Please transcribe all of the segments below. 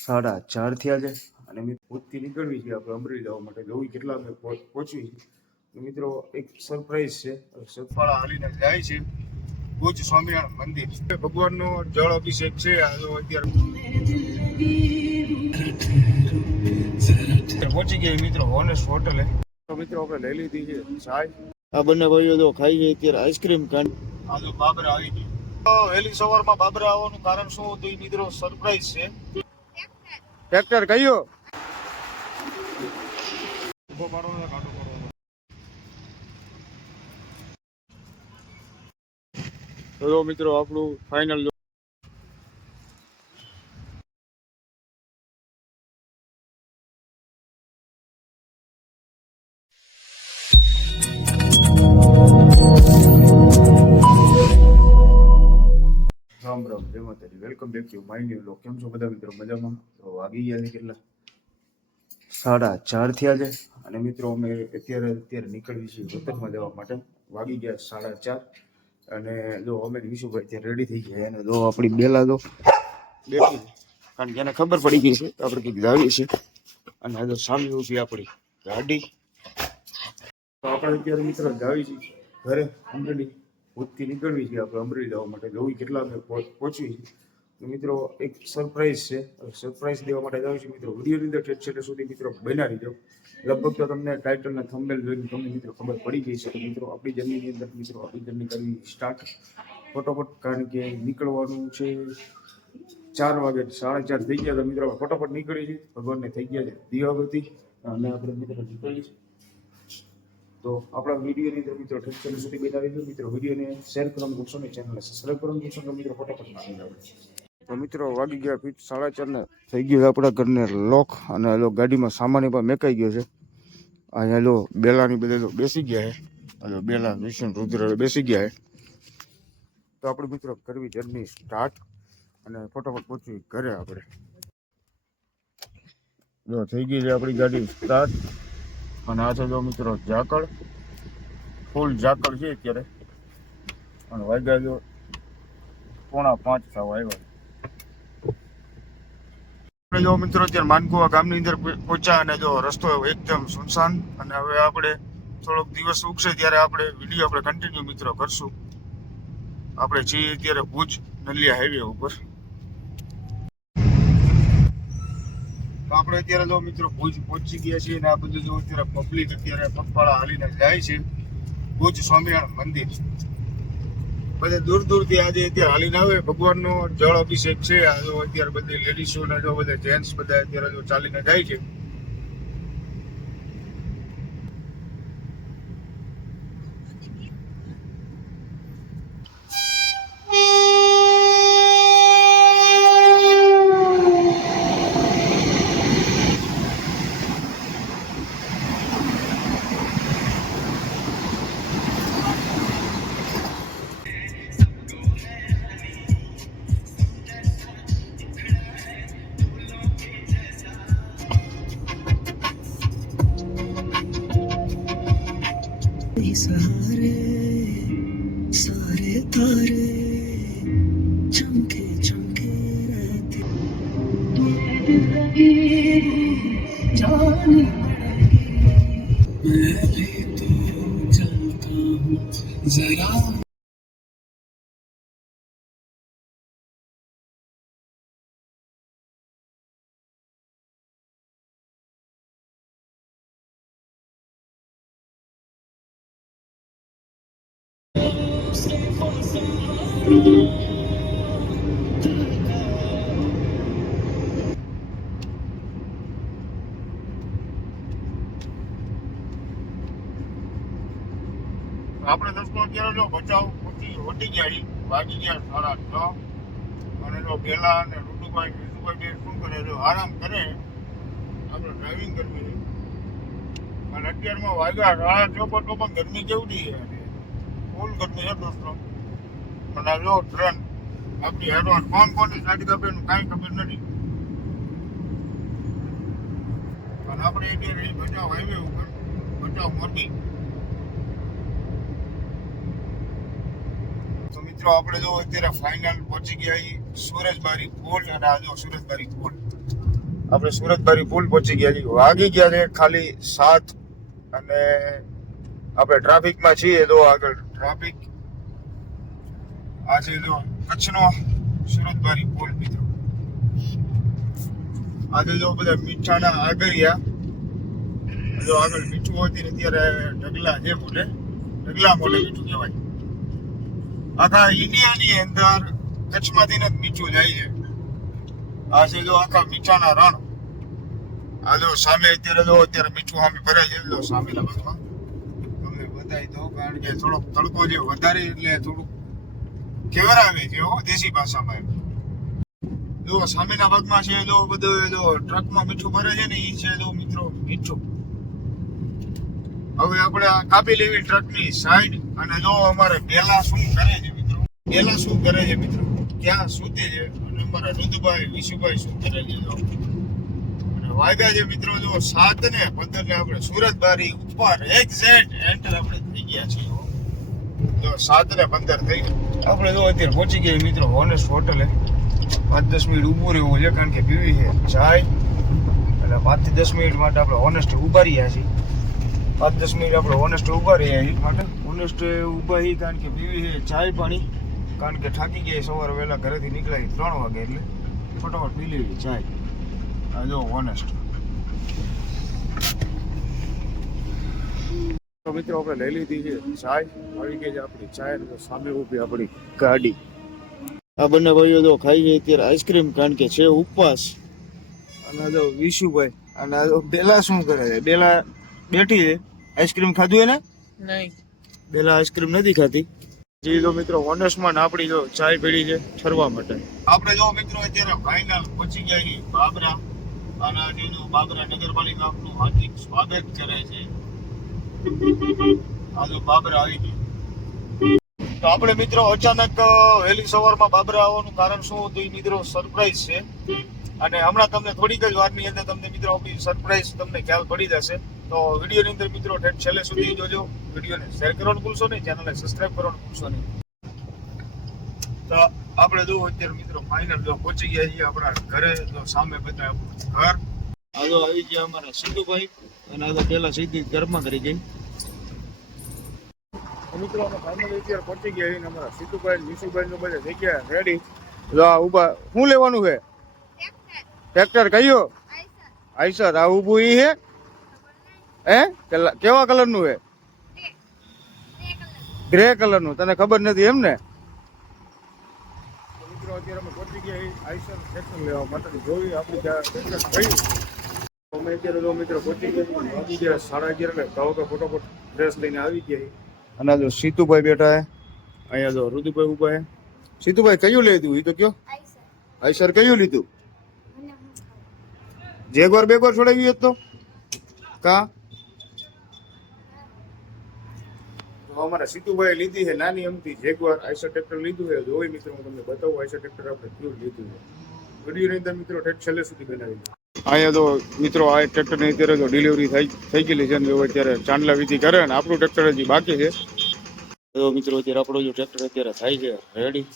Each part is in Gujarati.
4:30 થયા છે અને મેં ભૂતથી નીકળવી છે આપણે અમરેલી જવા માટે. જોવી કેટલા અમે પહોંચવી છે મિત્રો. એક સરપ્રાઈઝ છે. સતપાળા હાલીને જાય છે ભુજ સ્વામિનારાયણ મંદિર. ભગવાનનો જળ અભિષેક છે. અત્યારે પહોંચી ગયા મિત્રો હોનેસ્ટ હોટલે. તો મિત્રો આપણે લઈ લીધી છે ચાય. આ બંને ભાઈઓ તો ખાઈ છે અત્યારે આઈસ્ક્રીમ કાંડ. આ જો બાબરા આવી ગઈ. વહેલી સવારમાં બાબરા આવવાનું કારણ શું હતું મિત્રો? સરપ્રાઈઝ છે. ટ્રેક્ટર કયો ઉભો પાડવાનો કાંટો પાડવાનો. તો મિત્રો આપણું ફાઇનલ રામ રામ જય માતાજી. Welcome back to my new vlog. કેમ છો બધા મિત્રો? મજામાં? તો વાગી ગયા છે કેટલા? 4:30 થયા છે અને મિત્રો અમે અત્યારે નીકળવી છીએ વતનમાં જવા માટે. વાગી ગયા 4:30 અને જો અમે વિશુભાઈ ત્યાં રેડી થઈ ગયા અને જો આપણી બેલા તો બેઠી, કારણ કે એને ખબર પડી ગઈ છે આપણે કંઈક જાવીએ છીએ. અને આ જો સામે ઊભી આપણી ગાડી. તો આપણે અત્યારે મિત્રો જાવી છીએ ઘરે અમરેલી. ભૂતથી નીકળવી છે આપણે અમરેલી જવા માટે. જોવી કેટલા અમે પહોંચવી છે મિત્રો. એક સરપ્રાઈઝ છે. સરપ્રાઈઝ દેવા માટે જાવ છું મિત્રો. વિડીયોની અંદર છેલ્લે સુધી મિત્રો બનાવી દો. લગભગ તો તમને ટાઇટલ અને થંબનેલ જોઈને તમને મિત્રો ખબર પડી ગઈ છે કે મિત્રો આપણી જર્નીની અંદર મિત્રો આપણી જર્ની કરવી સ્ટાર્ટ ફટોફટ. કારણ કે નીકળવાનું છે 4 વાગે. 4:30 થઈ ગયા તો મિત્રો ફટોફટ નીકળી છે. ભગવાનને થઈ ગયા છે દીવાબત્તી અને આપણે મિત્રો નીકળી છે. તો આપણા વિડીયોની અંદર મિત્રો છેલ્લે સુધી બનાવી દો મિત્રો. વિડીયોને શેર કરવાનું ભૂલશો નહીં, ચેનલને સબસ્ક્રાઈબ કરવાનું ભૂલશો નહીં મિત્રો. ફટાફટ નાખી દો. તો મિત્રો વાગી ગયા 4:30 ને થઈ ગયું આપણા ઘરને લોક. અને ગાડીમાં સામાન પણ મેકાઈ ગયો છે. અહીંયા લો બેલાની બધે બેસી ગયા છે. બેલા વિષ્ણુ રુદ્ર બેસી ગયા છે. તો આપણે મિત્રો કરવી જર્ની સ્ટાર્ટ અને ફટાફટ પહોંચવી ઘરે આપણે. જો થઈ ગઈ છે આપણી ગાડી સ્ટાર્ટ. અને આ છે જો મિત્રો ઝાકળ, ફૂલ ઝાકળ છે અત્યારે. અને વાગ્યા જો 4:45 થવા આવ્યા. આપણે જો મિત્રો અત્યારે માનકુવા ગામની અંદર પહોંચ્યા અને જો રસ્તો એકદમ સુનસાન. અને હવે આપણે થોડોક દિવસ ઉગશે ત્યારે આપણે વિડીયો આપણે કન્ટિન્યુ મિત્રો કરશું. આપણે છીએ અત્યારે ભુજ નલિયા હાઈવે ઉપર. તો આપણે અત્યારે જો મિત્રો ભુજ પહોંચી ગયા છીએ. અને આ બધું જો અત્યારે પબ્લિક અત્યારે પગપાળા હાલીને જાય છે ભુજ સ્વામિનારાયણ મંદિર. બધા દૂર દૂરથી આજે અત્યારે હાલીને આવે. ભગવાનનો જળ અભિષેક છે. આ જો અત્યારે બધી લેડીઝો ને જો બધા જેન્ટ્સ બધા અત્યારે જો ચાલીને જાય છે. सारे सारे तारे चमके चमके रहते जाने मैं भी तो चलता हूँ जरा. આપણે દોસ્તો અત્યારે જો બચાવ વટી ગયા. વાગી ગયા 6:30. અને જો પેલા અને રૂટુભાઈ વિશુભાઈ શું કરે? જો આરામ કરે. આપણે ડ્રાઇવિંગ કરવી છે. અને અત્યારમાં વાગ્યા 4:30 તો પણ ગરમી કેવડી છે? ફૂલ ગરમી છે દોસ્તો. અને જો ટ્રેન આપણી હેડવાન કોની સાઈડ કાપે એનું કાંઈ ખબર નથી. અને આપણે અત્યારે બચાવ હાઈવે ઉપર બચાવ મોટી. તો મિત્રો આપણે જો અત્યારે ફાઇનલ પહોંચી ગયા સુરજબારી પુલ. અને આ જો સુરજબારી પુલ. આપણે સુરતબારી પુલ પહોંચી ગયા છીએ. વાગી ગયા છે ખાલી 7 અને આપણે ટ્રાફિકમાં છીએ. તો આગળ ટ્રાફિક આ છે જો કચ્છનો સુરતબારી પુલ મિત્રો. આજે જો બધા મીઠાના આગળિયા જો આગળ મીઠું હોતી ને ત્યારે ઢગલા છે મોટે, ઢગલા મોટે મીઠું કહેવાય. આખા ઇન્ડિયાની અંદર કચ્છમાંથી જ મીઠું જાય છે. આ છે જો આખા મીઠાના રણ. આ જો સામે અત્યારે મીઠું સામે ભરાય છે જો સામેના ભાગમાં. તમને બતાવી દો કારણ કે થોડોક તડકો જે વધારે એટલે થોડુંક કેવરાવે છે દેશી ભાષામાં. જો સામેના ભાગમાં છે જો બધું જો ટ્રકમાં મીઠું ભરે છે ને એ છે જો મિત્રો મીઠું. હવે આપણે આ કાપી લેવી ટ્રકની સાઈડ અને જો અમારે બેલા શું કરે છે મિત્રો, બેલા શું કરે છે મિત્રો, ક્યાં સૂતે છે અને અમારા રુદુભાઈ વિશુભાઈ શું કરે છે જો. અને વાગ્યા છે મિત્રો જો 7 ને 15 ને આપણે સુરતબારી ઉપર એક્ઝેક્ટ એન્ટર આપણે થઈ ગયા છીએ. જો 7 ને 15 થઈ આપણે જો અત્યારે પહોંચી ગયા મિત્રો હોનેસ્ટ હોટલે. 5-10 મિનિટ ઊભું રહેવું છે કારણ કે પીવી છે ચાય. એટલે 5 થી 10 મિનિટ માટે આપણે હોનેસ્ટ ઊભા રહ્યા છીએ. 5-10 મિનિટ આપણે હોનેસ્ટ ઊભા રહ્યા છીએ માટે હોનેસ્ટ ઊભા છીએ કારણ કે પીવી છે ચાય પાણી. કારણ કે થાકી ગયા સવારે વહેલા ઘરેથી નીકળ્યા 3 વાગે એટલે ફટાફટ પી લેવી ચાય. આ જો હોનેસ્ટ તો મિત્રો આપણે લઈ લીધી છે ચાય. આવી ગઈ છે આપણી ચાય. સામે ઊભી આપણી ગાડી. આ બંને ભાઈઓ તો ખાઈ છે અત્યારે આઈસ્ક્રીમ કારણ કે છે ઉપવાસ. અને જો વિશુભાઈ અને આ બેલા શું કરે છે, બેલા બેઠી છે. આઈસ્ક્રીમ ખાધું એને નહીં, બેલા આઈસ્ક્રીમ નથી ખાતી. જી તો મિત્રો હોનેસ્ટમાં આપણી જો ચાય પીડી છે ઠરવા માટે. આપણે જો મિત્રો અત્યારે ફાઇનલ પહોંચી ગયા છીએ બાબરા. અને જેનું બાબરા નગરપાલિકા આપનું હાર્દિક સ્વાગત કરે છે. આ જો બાબરા આવી ગઈ. તો આપણે મિત્રો અચાનક વહેલી સવારમાં બાબરા આવવાનું કારણ શું હતું એ મિત્રો સરપ્રાઈઝ છે. અને હમણાં તમને થોડીક જ વારની અંદર તમને મિત્રો આપણી સરપ્રાઈઝ તમને ખ્યાલ પડી જશે. તો વિડીયોની અંદર મિત્રો છેલ્લે સુધી જોજો. વિડીયોને શેર કરવાનું ભૂલશો નહીં, ચેનલને સબસ્ક્રાઇબ કરવાનું ભૂલશો નહીં. તો આપણે જો અત્યારે મિત્રો ફાઇનલ જો પહોંચી ગયા છીએ આપણા ઘરે. તો સામે બધા આપણું ઘર. આ જો આવી ગયા અમારા સિદ્ધુભાઈ અને આ તો પેલા સીધી ઘરમાં કરી ગઈ. મિત્રો અમે ફાઇનલ અત્યારે પહોંચી ગયા છીએ. અમારા સિદ્ધુભાઈ વિશુભાઈ નું બધા થઈ ગયા રેડી. જો આ ઉભા શું લેવાનું છે? ટ્રેક્ટર કયો? આઈસર. આ ઊભું ઈ હે કેવા કલર નું હે? ગ્રે કલર નું. તને ખબર નથી એમ ને? મિત્રો અત્યારે અમે પહોંચી ગયા આઈસર ટ્રેક્ટર લેવા માટે. જોઈ આપણી ટ્રેક્ટર થયું. અમે અત્યારે જો મિત્રો પહોંચી ગયા વાગી ગયા 11:30 એટલે કહો કે ફટોફટ ડ્રેસ લઈને આવી ગયા. અને જો સીતુભાઈ બેઠા હે અહીંયા. જો રુદુભાઈ ઉભા હે. સીતુભાઈ કયું લીધું એ તો કયો? આઈસર કયું લીધું? જેગવાર બેગવાર છોડાવી હોત તો કા? અમારા સીતુભાઈ લીધી છે નાની અમથી જેગવાર આઈસર ટ્રેક્ટર લીધું છે. જોઈ મિત્રો હું તમને બતાવું આઈસર ટ્રેક્ટર આપણે કેવું લીધું છે. વિડીયોની અંદર મિત્રો છેલ્લે સુધી બનાવી. અહીંયા તો મિત્રો આ ટ્રેક્ટરની અત્યારે તો ડિલિવરી થઈ ગયેલી છે. ને અત્યારે ચાંદલા વિધિ કરે ને આપણું ટ્રેક્ટર હજી બાકી છે. તો મિત્રો અત્યારે આપણો જો ટ્રેક્ટર અત્યારે થાય છે રેડી.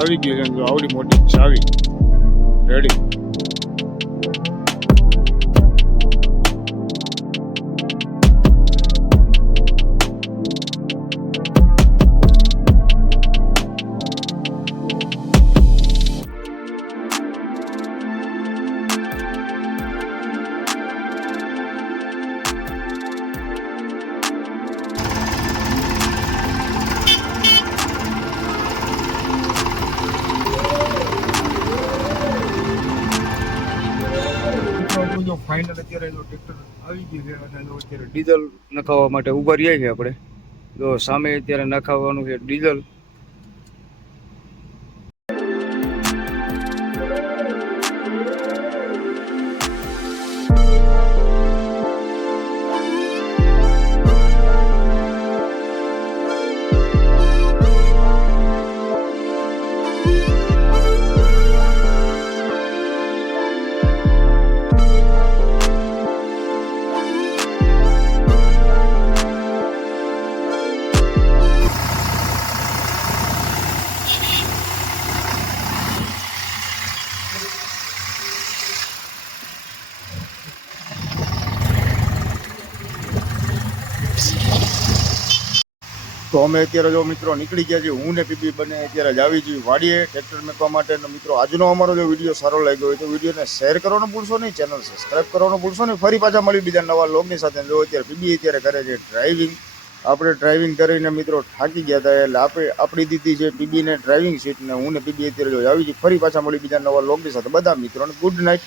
આવી ગયું છે આવડી મોટી ચાવી રેડી. ફાઇનલ અત્યારે જો ટ્રેક્ટર આવી ગયું છે અને અત્યારે ડીઝલ નખાવવા માટે ઉભા રહ્યા છે આપણે. જો સામે અત્યારે નખાવવાનું છે ડીઝલ. તો અમે અત્યારે જો મિત્રો નીકળી ગયા છીએ. હું ને પીપી બંને અત્યારે જ આવી છીએ વાડીએ ટ્રેક્ટર મેકવા માટે. અને મિત્રો આજનો અમારો જો વિડીયો સારો લાગ્યો હોય તો વિડીયોને શેર કરવાનું ભૂલશો નહીં, ચેનલ સબસ્ક્રાઈબ કરવાનું ભૂલશો નહીં. ફરી પાછા મળી બીજા નવા લોગની સાથે. જો અત્યારે પીબી અત્યારે કરે છે ડ્રાઇવિંગ. આપણે ડ્રાઇવિંગ કરીને મિત્રો થાકી ગયા હતા એટલે આપણે આપણી દીધી છે પીબીને ડ્રાઇવિંગ સીટ. ને હું ને પીબી અત્યારે જો આવી છીએ. ફરી પાછા મળી બીજા નવા લોગની સાથે. બધા મિત્રોને ગુડ નાઇટ.